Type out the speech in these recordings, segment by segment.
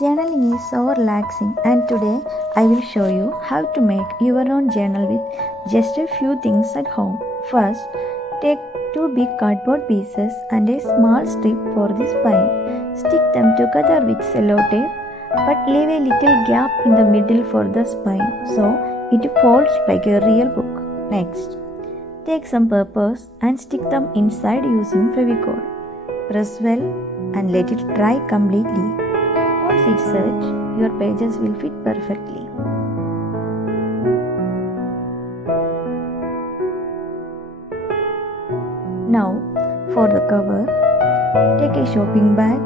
Journaling is so relaxing, and today I will show you how to make your own journal with just a few things at home. First, take two big cardboard pieces and a small strip for the spine. Stick them together with cello tape, but leave a little gap in the middle for the spine so it folds like a real book. Next, take some papers and stick them inside using Fevicol. Press well and let it dry completely. Once it's set, your pages will fit perfectly. Now, for the cover, take a shopping bag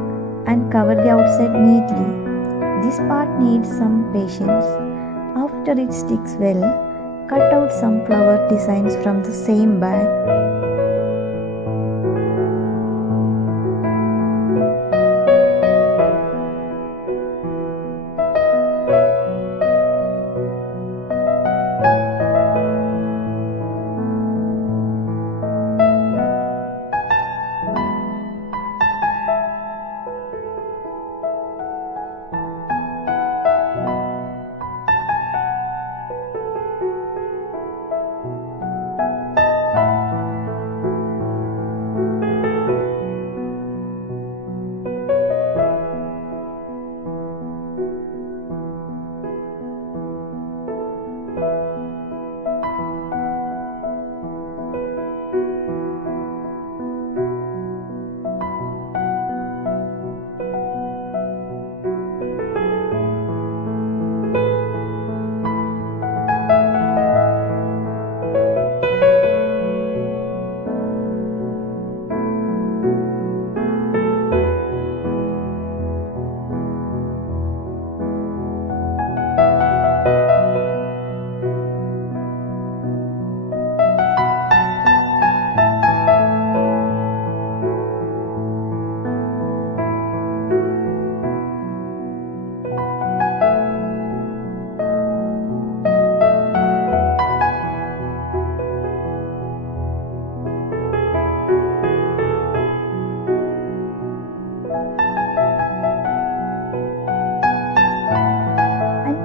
and cover the outside neatly. This part needs some patience. After it sticks well, cut out some flower designs from the same bag.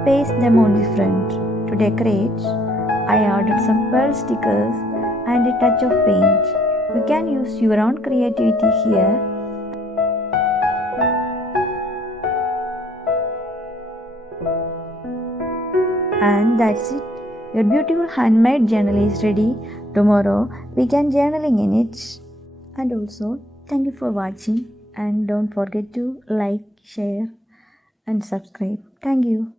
Paste them on the front. To decorate, I added some pearl stickers and a touch of paint. You can use your own creativity here. And that's it. Your beautiful handmade journal is ready. Tomorrow we can journaling in it. And also, thank you for watching, and don't forget to like, share and subscribe. Thank you.